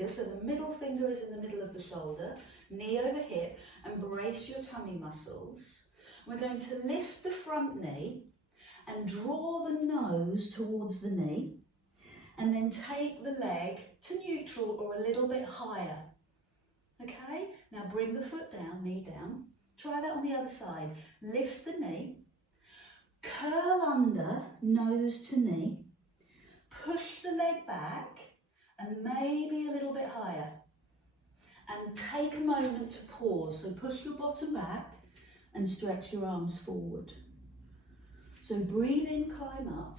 fingers, so the middle finger is in the middle of the shoulder, knee over hip, and brace your tummy muscles. We're going to lift the front knee and draw the nose towards the knee, and then take the leg to neutral or a little bit higher. Okay, now bring the foot down, knee down. Try that on the other side. Lift the knee, curl under, nose to knee, push the leg back and maybe a little bit higher. And take a moment to pause. So push your bottom back and stretch your arms forward. So breathe in, climb up.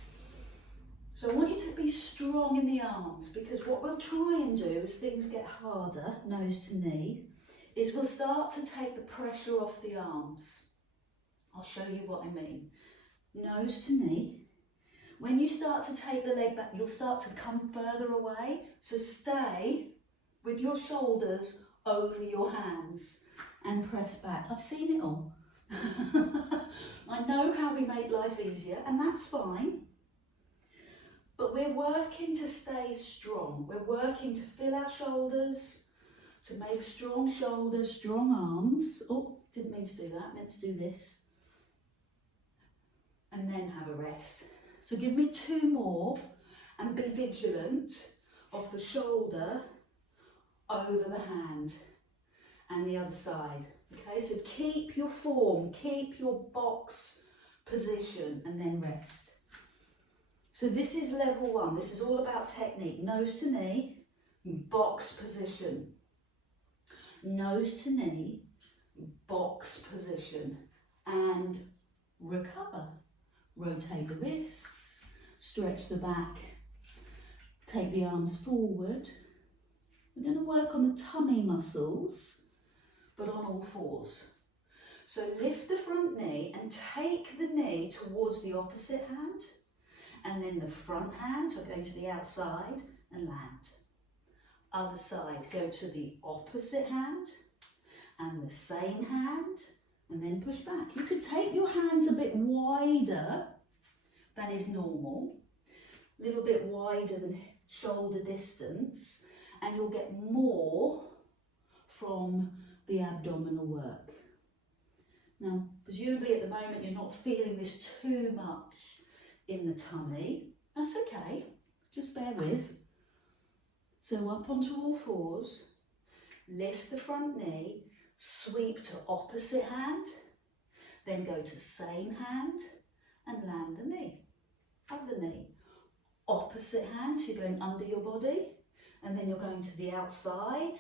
So I want you to be strong in the arms, because what we'll try and do as things get harder, nose to knee, is we'll start to take the pressure off the arms. I'll show you what I mean. Nose to knee. When you start to take the leg back, you'll start to come further away. So stay with your shoulders over your hands and press back. I've seen it all. I know how we make life easier, and that's fine. But we're working to stay strong. We're working to fill our shoulders, to make strong shoulders, strong arms. Oh, didn't mean to do that, meant to do this. And then have a rest. So give me 2 more and be vigilant of the shoulder over the hand and the other side. Okay, so keep your form, keep your box position, and then rest. So this is level 1. This is all about technique. Nose to knee, box position. Nose to knee, box position, and recover. Rotate the wrists, stretch the back, take the arms forward. We're going to work on the tummy muscles, but on all fours. So lift the front knee and take the knee towards the opposite hand, and then the front hand, so going to the outside and land. Other side, go to the opposite hand and the same hand, and then push back. You could take your hands a bit wider than is normal, a little bit wider than shoulder distance, and you'll get more from the abdominal work. Now, presumably at the moment you're not feeling this too much in the tummy. That's okay, just bear with. So up onto all fours, lift the front knee, sweep to opposite hand, then go to same hand and land the knee. Other knee, opposite hand, so you're going under your body, and then you're going to the outside,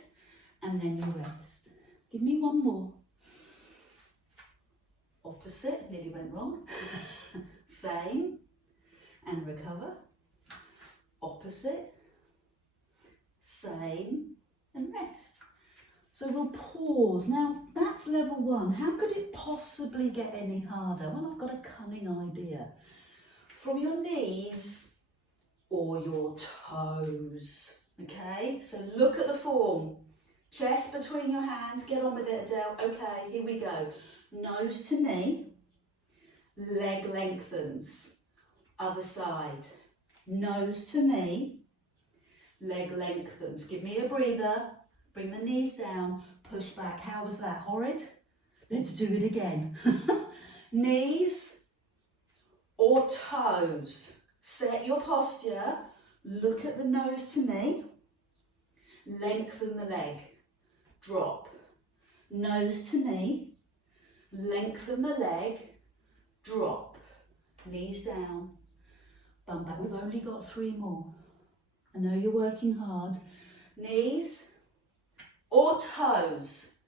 and then you rest. Give me 1 more. Opposite, nearly went wrong. Same, and recover. Opposite, same, and rest. So we'll pause. Now, that's level 1. How could it possibly get any harder? Well, I've got a cunning idea. From your knees or your toes, okay? So look at the form. Chest between your hands, get on with it, Adele. Okay, here we go. Nose to knee, leg lengthens. Other side. Nose to knee, leg lengthens. Give me a breather. Bring the knees down, push back. How was that? Horrid? Let's do it again. Knees or toes. Set your posture. Look at the nose to knee. Lengthen the leg. Drop. Nose to knee. Lengthen the leg. Drop. Knees down. Bum back. We've only got 3 more. I know you're working hard. Knees or toes.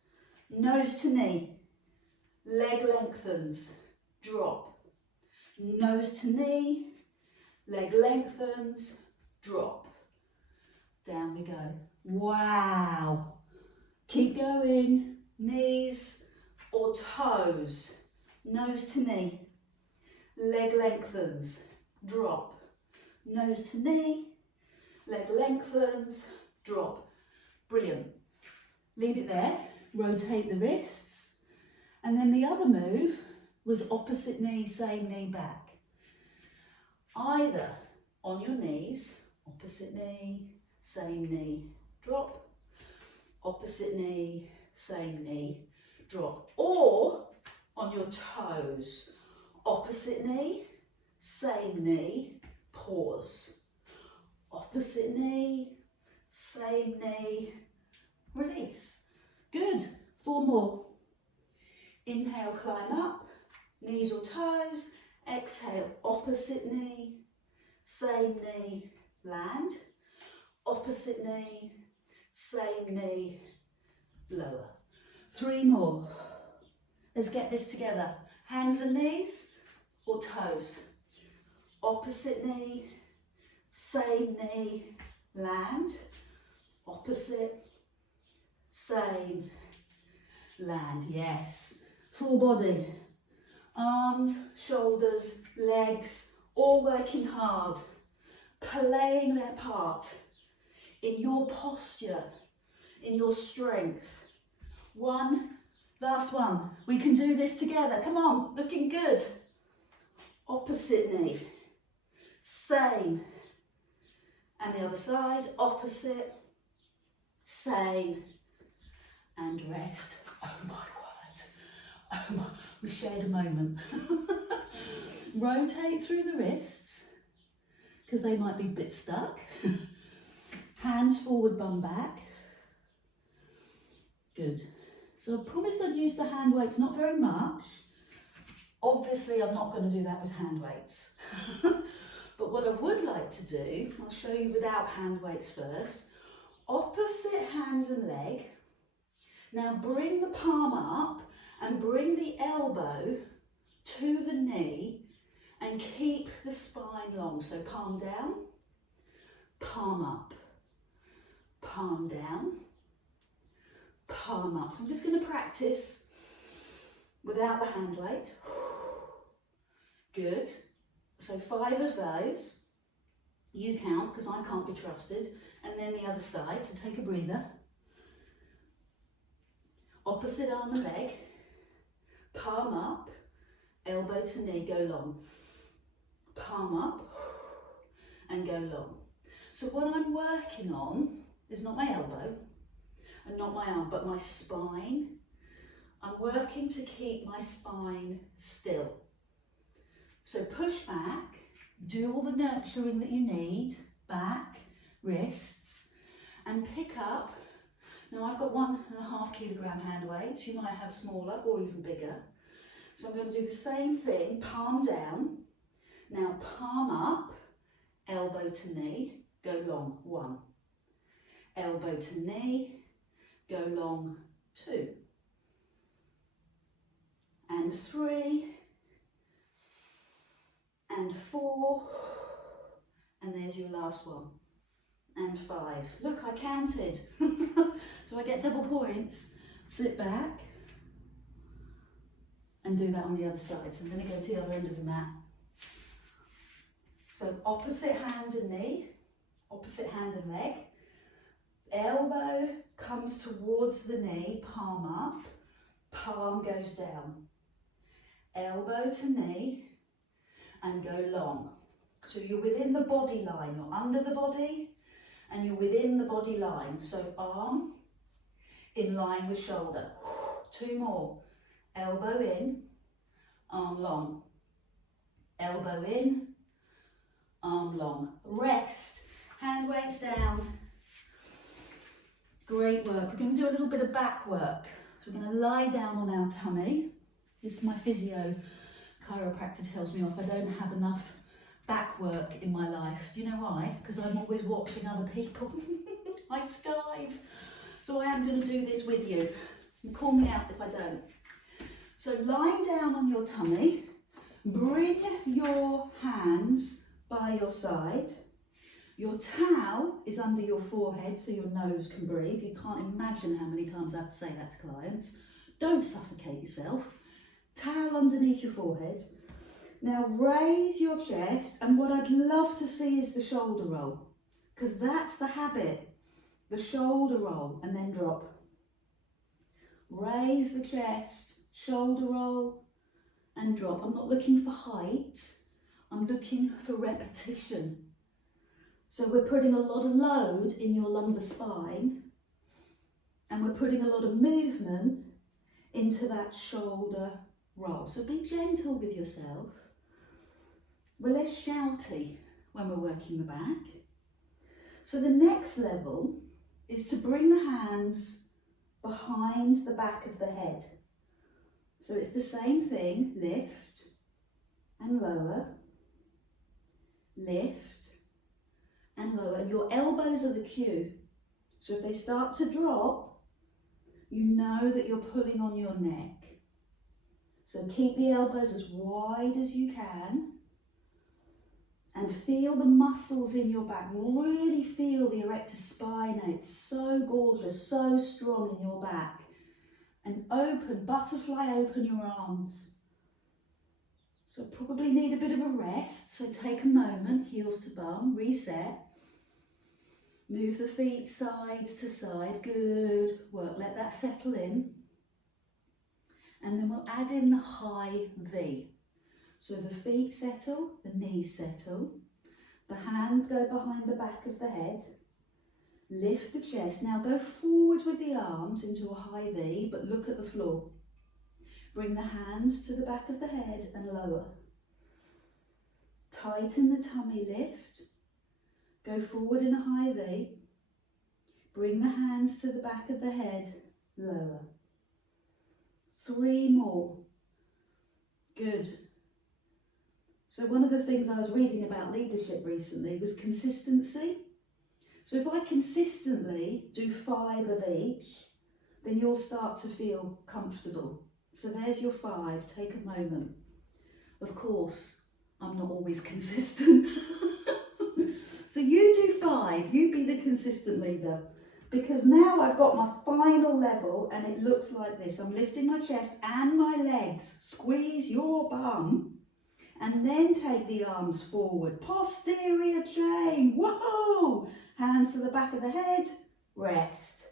Nose to knee. Leg lengthens. Drop. Nose to knee. Leg lengthens. Drop. Down we go. Wow. Keep going. Knees or toes. Nose to knee. Leg lengthens. Drop. Nose to knee. Leg lengthens. Drop. Brilliant. Leave it there. Rotate the wrists. And then the other move was opposite knee, same knee back. Either on your knees, opposite knee, same knee, drop, opposite knee, same knee, drop. Or on your toes, opposite knee, same knee, pause. Opposite knee, same knee, release. Good. 4 more. Inhale, climb up, knees or toes. Exhale, opposite knee, same knee, land. Opposite knee, same knee, lower. 3 more. Let's get this together. Hands and knees or toes. Opposite knee, same knee, land. Opposite, same, land. Yes. Full body. Arms, shoulders, legs, all working hard. Playing their part in your posture, in your strength. 1, last one. We can do this together. Come on, looking good. Opposite knee, same. And the other side, opposite, same. And rest. Oh my word. Oh my, we shared a moment. Rotate through the wrists, because they might be a bit stuck. Hands forward, bum back. Good. So I promised I'd use the hand weights, not very much. Obviously, I'm not going to do that with hand weights. But what I would like to do, I'll show you without hand weights first. Opposite hand and leg. Now bring the palm up and bring the elbow to the knee and keep the spine long. So palm down, palm up, palm down, palm up. So I'm just going to practice without the hand weight. Good. So 5 of those. You count, because I can't be trusted. And then the other side, so take a breather. Opposite arm and leg. Palm up, elbow to knee, go long. Palm up and go long. So what I'm working on is not my elbow and not my arm, but my spine. I'm working to keep my spine still. So push back, do all the nurturing that you need, back, wrists, and pick up. Now I've got 1.5 kilogram hand weights. You might have smaller or even bigger. So I'm going to do the same thing, palm down. Now palm up, elbow to knee, go long, 1. Elbow to knee, go long, 2. And 3. And 4. And there's your last one. And 5. Look, I counted. Do I get double points? Sit back and do that on the other side. So I'm going to go to the other end of the mat. So opposite hand and knee, opposite hand and leg. Elbow comes towards the knee, palm up, palm goes down. Elbow to knee and go long. So you're within the body line, you're under the body and you're within the body line. So arm in line with shoulder. 2 more. Elbow in, arm long. Elbow in, arm long. Rest. Hand weights down. Great work. We're going to do a little bit of back work. So we're going to lie down on our tummy. This is my physio chiropractor tells me off. I don't have enough back work in my life. Do you know why? Because I'm always watching other people. I skive. So I am going to do this with you. And call me out if I don't. So lying down on your tummy, bring your hands by your side. Your towel is under your forehead so your nose can breathe. You can't imagine how many times I have to say that to clients. Don't suffocate yourself. Towel underneath your forehead. Now raise your chest, and what I'd love to see is the shoulder roll, because that's the habit. The shoulder roll and then drop. Raise the chest, shoulder roll and drop. I'm not looking for height, I'm looking for repetition. So we're putting a lot of load in your lumbar spine And we're putting a lot of movement into that shoulder roll. So be gentle with yourself. We're less shouty when we're working the back. So the next level is to bring the hands behind the back of the head. So it's the same thing, lift and lower, lift and lower. And your elbows are the cue. So if they start to drop, you know that you're pulling on your neck. So keep the elbows as wide as you can and feel the muscles in your back. Really feel the erector spinae. It's so gorgeous, so strong in your back. And open, butterfly open your arms. So probably need a bit of a rest. So take a moment, heels to bum, reset. Move the feet side to side, good work. Let that settle in. And then we'll add in the high V. So the feet settle, the knees settle. The hands go behind the back of the head. Lift the chest. Now go forward with the arms into a high V, but look at the floor. Bring the hands to the back of the head and lower. Tighten the tummy lift. Go forward in a high V. Bring the hands to the back of the head, lower. 3 more. Good. So one of the things I was reading about leadership recently was consistency. So if I consistently do 5 of each, then you'll start to feel comfortable. So there's your 5, take a moment. Of course, I'm not always consistent. So you do 5, you be the consistent leader. Because now I've got my final level and it looks like this. I'm lifting my chest and my legs. Squeeze your bum and then take the arms forward. Posterior chain, whoa! Hands to the back of the head, rest.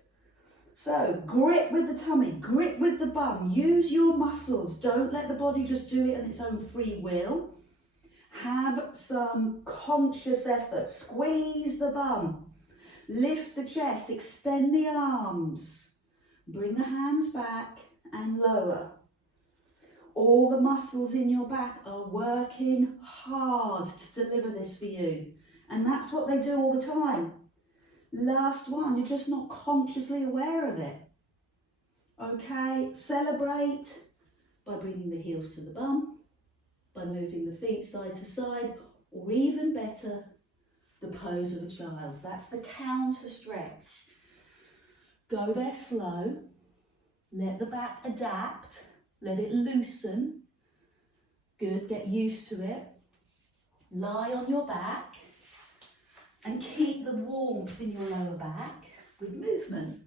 So grip with the tummy, grip with the bum. Use your muscles. Don't let the body just do it on its own free will. Have some conscious effort. Squeeze the bum. Lift the chest, extend the arms. Bring the hands back and lower. All the muscles in your back are working hard to deliver this for you. And that's what they do all the time. Last one, you're just not consciously aware of it. Okay, celebrate by bringing the heels to the bum, by moving the feet side to side, or even better, the pose of a child. That's the counter stretch. Go there slow. Let the back adapt. Let it loosen. Good, get used to it. Lie on your back and keep the warmth in your lower back with movement.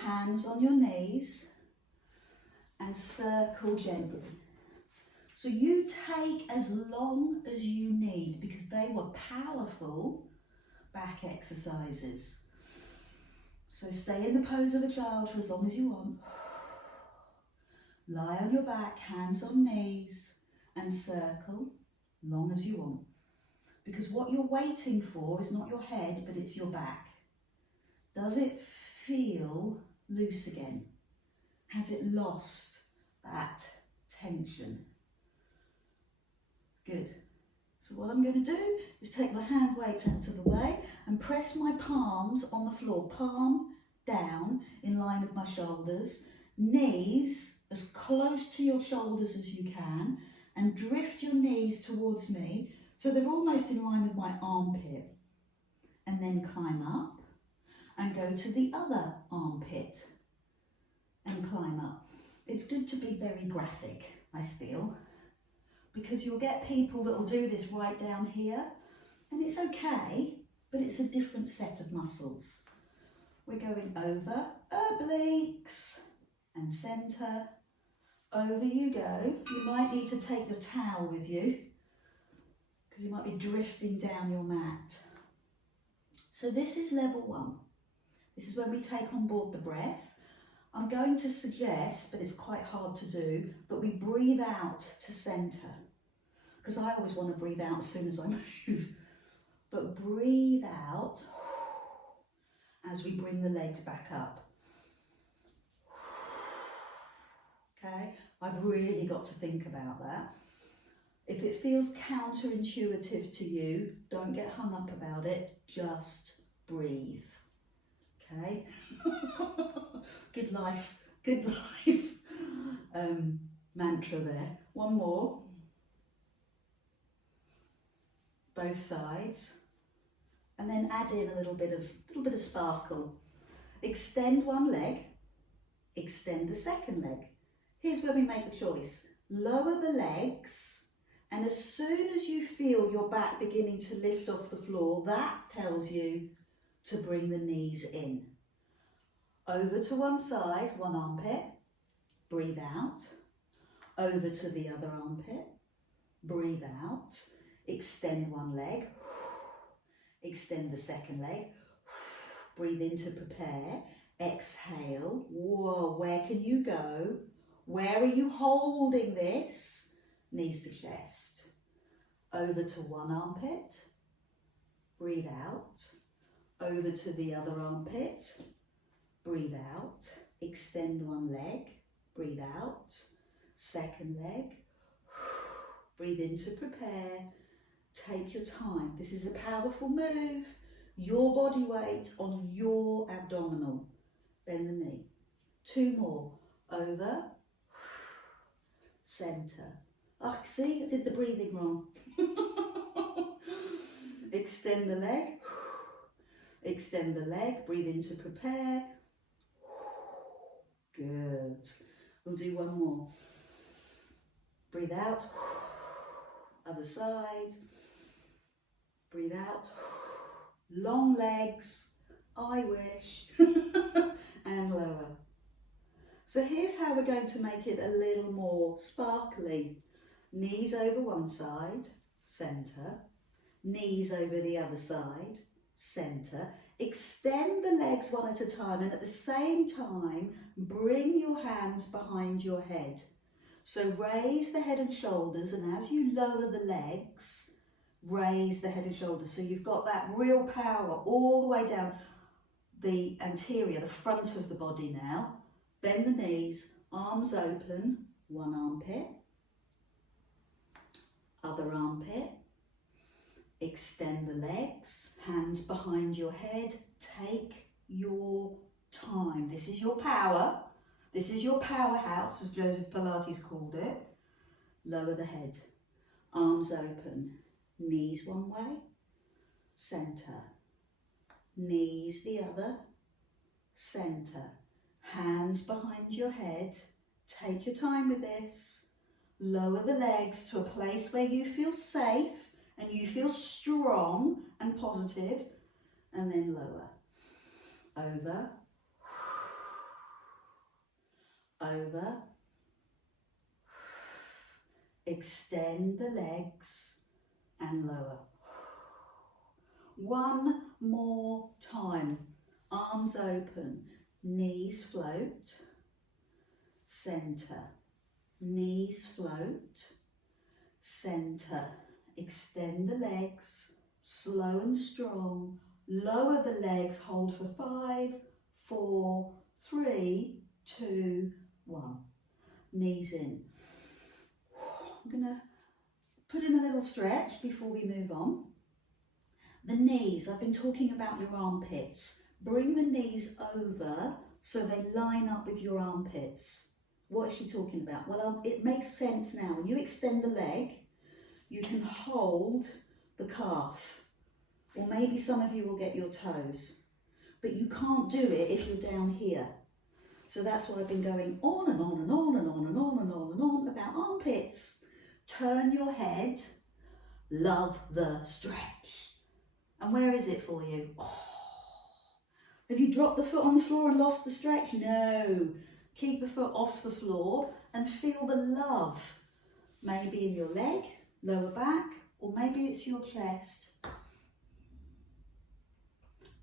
Hands on your knees and circle gently. So you take as long as you need because they were powerful back exercises. So stay in the pose of a child for as long as you want. Lie on your back, hands on knees, and circle long as you want. Because what you're waiting for is not your head, but it's your back. Does it feel loose again? Has it lost that tension? Good. So what I'm going to do is take my hand weights out of the way and press my palms on the floor, palm down in line with my shoulders, knees as close to your shoulders as you can, and drift your knees towards me so they're almost in line with my armpit. And then climb up and go to the other armpit and climb up. It's good to be very graphic, I feel, because you'll get people that will do this right down here, and it's okay, but it's a different set of muscles. We're going over obliques and centre. Over you go. You might need to take your towel with you because you might be drifting down your mat. So this is level 1. This is when we take on board the breath. I'm going to suggest, but it's quite hard to do, that we breathe out to centre. Because I always want to breathe out as soon as I move. But breathe out as we bring the legs back up. okay? I've really got to think about that. If it feels counterintuitive to you, don't get hung up about it, just breathe, okay? Good life mantra there. One more. Both sides. And then add in a little bit of sparkle. Extend one leg, extend the second leg. Here's where we make the choice. Lower the legs, and as soon as you feel your back beginning to lift off the floor, that tells you to bring the knees in. Over to one side, one armpit, breathe out. Over to the other armpit, breathe out. Extend one leg, extend the second leg, breathe in to prepare, exhale. Whoa, where can you go? Where are you holding this? Knees to chest. Over to one armpit, breathe out. Over to the other armpit, breathe out. Extend one leg, breathe out. Second leg, breathe in to prepare. Take your time. This is a powerful move. Your body weight on your abdominal. Bend the knee. Two more. Over. Center. Oh, see, I did the breathing wrong. Extend the leg. Extend the leg. Breathe in to prepare. Good. We'll do one more. Breathe out. Other side. Breathe out. Long legs. I wish. And lower. So here's how we're going to make it a little more sparkly. Knees over one side, center. Knees over the other side, center. Extend the legs one at a time, and at the same time, bring your hands behind your head. So raise the head and shoulders, and as you lower the legs, raise the head and shoulders. So you've got that real power all the way down the anterior, the front of the body now. Bend the knees, arms open, one armpit, other armpit. Extend the legs, hands behind your head. Take your time. This is your power. This is your powerhouse, as Joseph Pilates called it. Lower the head, arms open, knees one way, center, knees the other, center, hands behind your head. Take your time with this. Lower the legs to a place where you feel safe and you feel strong and positive, and then lower. Over, over. Extend the legs and lower. One more time. Arms open, knees float, center, knees float, center. Extend the legs, slow and strong. Lower the legs, hold for 5, 4, 3, 2, 1. Knees in. I'm going to put in a little stretch before we move on. The knees, I've been talking about your armpits. Bring the knees over so they line up with your armpits. What is she talking about? Well, it makes sense now. When you extend the leg, you can hold the calf, or maybe some of you will get your toes, but you can't do it if you're down here. So that's why I've been going on and on and on and on and on and on and on about armpits. Turn your head, love the stretch. And where is it for you? Oh. Have you dropped the foot on the floor and lost the stretch? No. Keep the foot off the floor and feel the love. Maybe in your leg, lower back, or maybe it's your chest.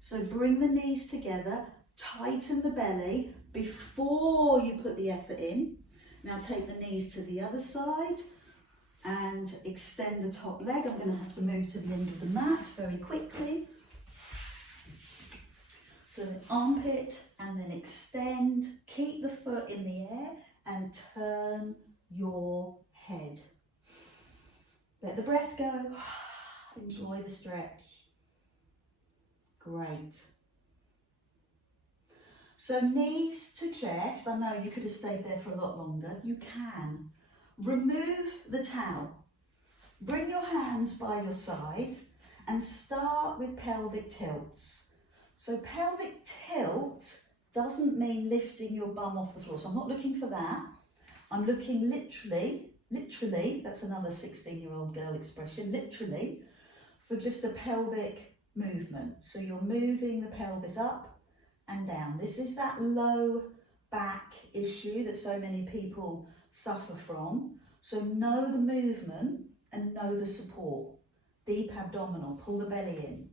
So bring the knees together, tighten the belly before you put the effort in. Now take the knees to the other side and extend the top leg. I'm going to have to move to the end of the mat very quickly. So an armpit and then extend, keep the foot in the air and turn your head. Let the breath go. Enjoy the stretch. Great. So knees to chest. I know you could have stayed there for a lot longer. You can. Remove the towel. Bring your hands by your side and start with pelvic tilts. So pelvic tilt doesn't mean lifting your bum off the floor. So I'm not looking for that. I'm looking literally, that's another 16-year-old girl expression, literally, for just a pelvic movement. So you're moving the pelvis up and down. This is that low back issue that so many people suffer from. So know the movement and know the support. Deep abdominal, pull the belly in.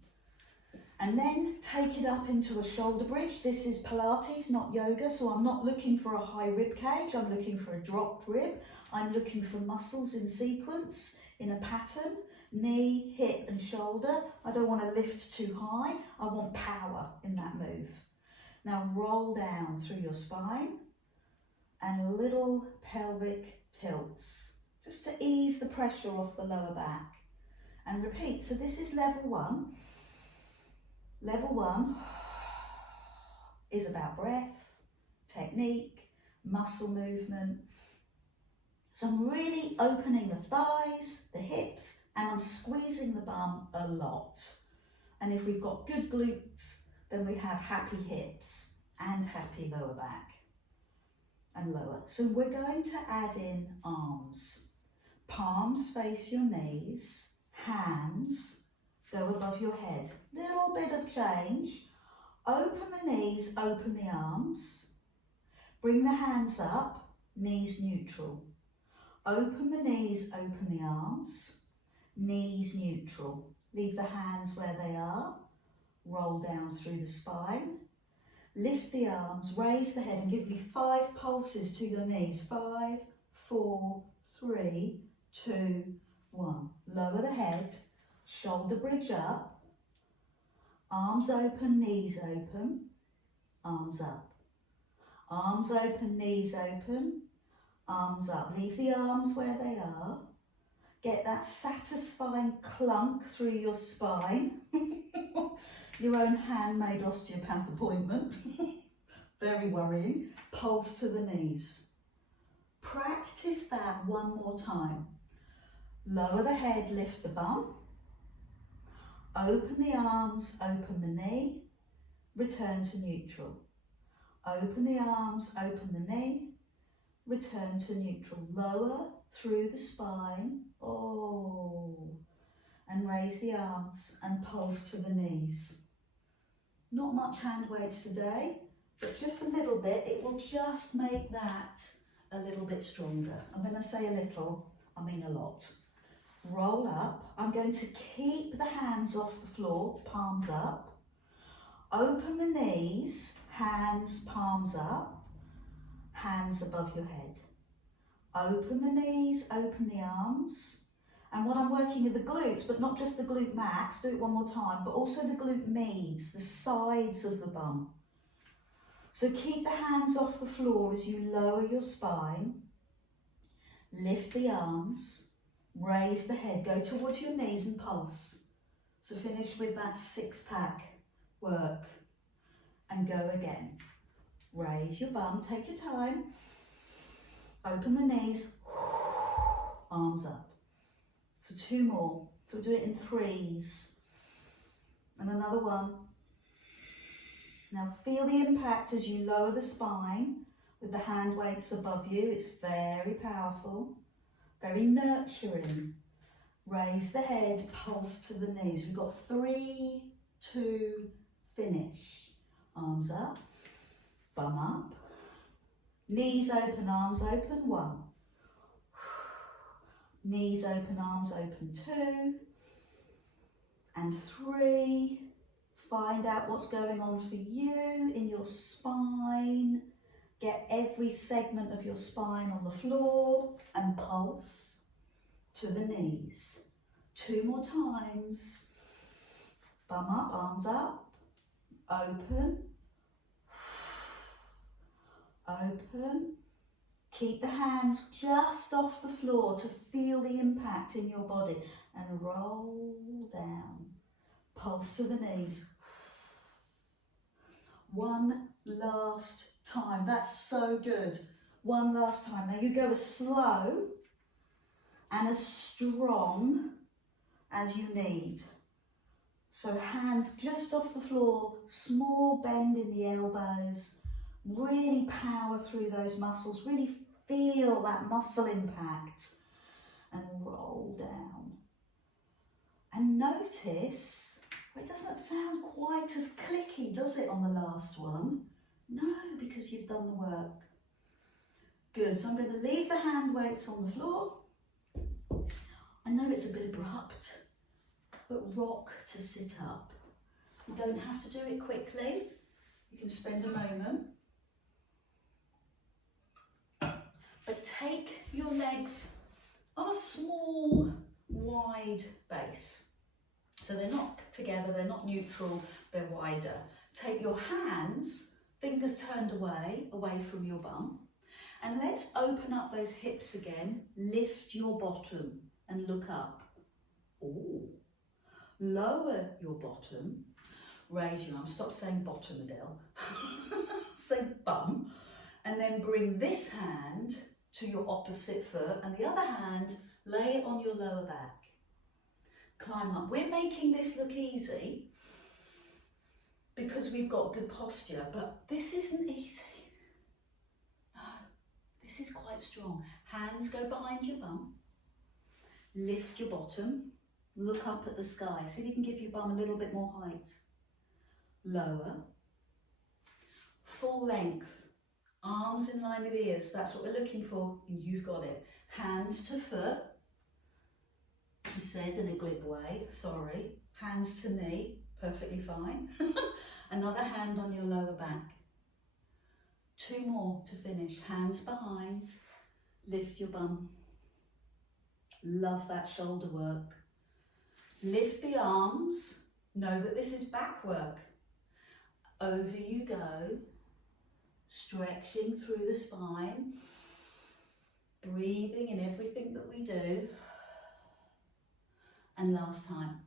And then take it up into a shoulder bridge. This is Pilates, not yoga, so I'm not looking for a high rib cage, I'm looking for a dropped rib. I'm looking for muscles in sequence, in a pattern, knee, hip and shoulder. I don't want to lift too high, I want power in that move. Now roll down through your spine and little pelvic tilts, just to ease the pressure off the lower back. And repeat, so this is level one. Level one is about breath, technique, muscle movement. So I'm really opening the thighs, the hips, and I'm squeezing the bum a lot. And if we've got good glutes, then we have happy hips and happy lower back and lower. So we're going to add in arms. Palms face your knees, hands go above your head. Little bit of change. Open the knees, open the arms. Bring the hands up, knees neutral. Open the knees, open the arms. Knees neutral. Leave the hands where they are. Roll down through the spine. Lift the arms, raise the head and give me 5 pulses to your knees. 5, 4, 3, 2, 1. Lower the head. Shoulder bridge up, arms open, knees open, arms up. Arms open, knees open, arms up. Leave the arms where they are. Get that satisfying clunk through your spine. Your own handmade osteopath appointment. Very worrying. Pulse to the knees. Practice that one more time. Lower the head, lift the bum. Open the arms, open the knee, return to neutral. Open the arms, open the knee, return to neutral. Lower through the spine, and raise the arms and pulse to the knees. Not much hand weights today, but just a little bit. It will just make that a little bit stronger. And when I say a little, I mean a lot. Roll up. I'm going to keep the hands off the floor, palms up. Open the knees, hands, palms up, hands above your head. Open the knees, open the arms. And when I'm working with the glutes, but not just the glute max, do it one more time, but also the glute medius, the sides of the bum. So keep the hands off the floor as you lower your spine. Lift the arms. Raise the head, go towards your knees and pulse. So finish with that 6-pack work and go again. Raise your bum, take your time. Open the knees, arms up. So 2 more. So we'll do it in 3s. And another one. Now feel the impact as you lower the spine with the hand weights above you. It's very powerful. Very nurturing. Raise the head, pulse to the knees. We've got 3, 2, finish. Arms up, bum up. Knees open, arms open, 1. Knees open, arms open, 2. And 3. Find out what's going on for you in your spine. Get every segment of your spine on the floor and pulse to the knees. 2 more times. Bum up, arms up. Open. Open. Keep the hands just off the floor to feel the impact in your body and roll down. Pulse to the knees. One last time. That's so good. One last time. Now you go as slow and as strong as you need. So hands just off the floor, small bend in the elbows. Really power through those muscles. Really feel that muscle impact and roll down. And notice, it doesn't sound quite as clicky, does it, on the last one? No, because you've done the work. Good, so I'm going to leave the hand weights on the floor. I know it's a bit abrupt, but rock to sit up. You don't have to do it quickly. You can spend a moment. But take your legs on a small, wide base. So they're not together, they're not neutral, they're wider. Take your hands, fingers turned away from your bum. And let's open up those hips again. Lift your bottom and look up. Ooh. Lower your bottom. Raise your arm. Stop saying bottom, Adele. Say bum. And then bring this hand to your opposite foot and the other hand, lay it on your lower back. Climb up. We're making this look easy because we've got good posture, but this isn't easy. No, this is quite strong. Hands go behind your bum. Lift your bottom. Look up at the sky. See if you can give your bum a little bit more height. Lower. Full length. Arms in line with ears, that's what we're looking for, and you've got it. Hands to foot, he said in a glib way, sorry. Hands to knee, perfectly fine. Another hand on your lower back. Two more to finish. Hands behind, lift your bum. Love that shoulder work. Lift the arms, know that this is back work. Over you go. Stretching through the spine, breathing in everything that we do. And last time.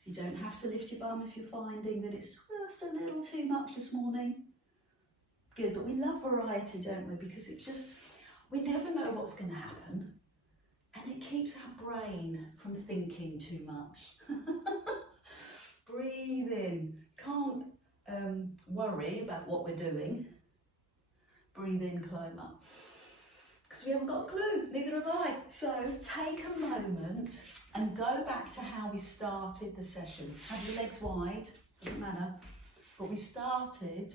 So you don't have to lift your bum if you're finding that it's just a little too much this morning. Good, but we love variety, don't we? Because we never know what's going to happen. And it keeps our brain from thinking too much. Breathe in. Can't worry about what we're doing. Breathe in, climb up. Because we haven't got a clue, neither have I. So take a moment and go back to how we started the session. Have your legs wide, doesn't matter. But we started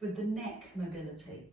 with the neck mobility.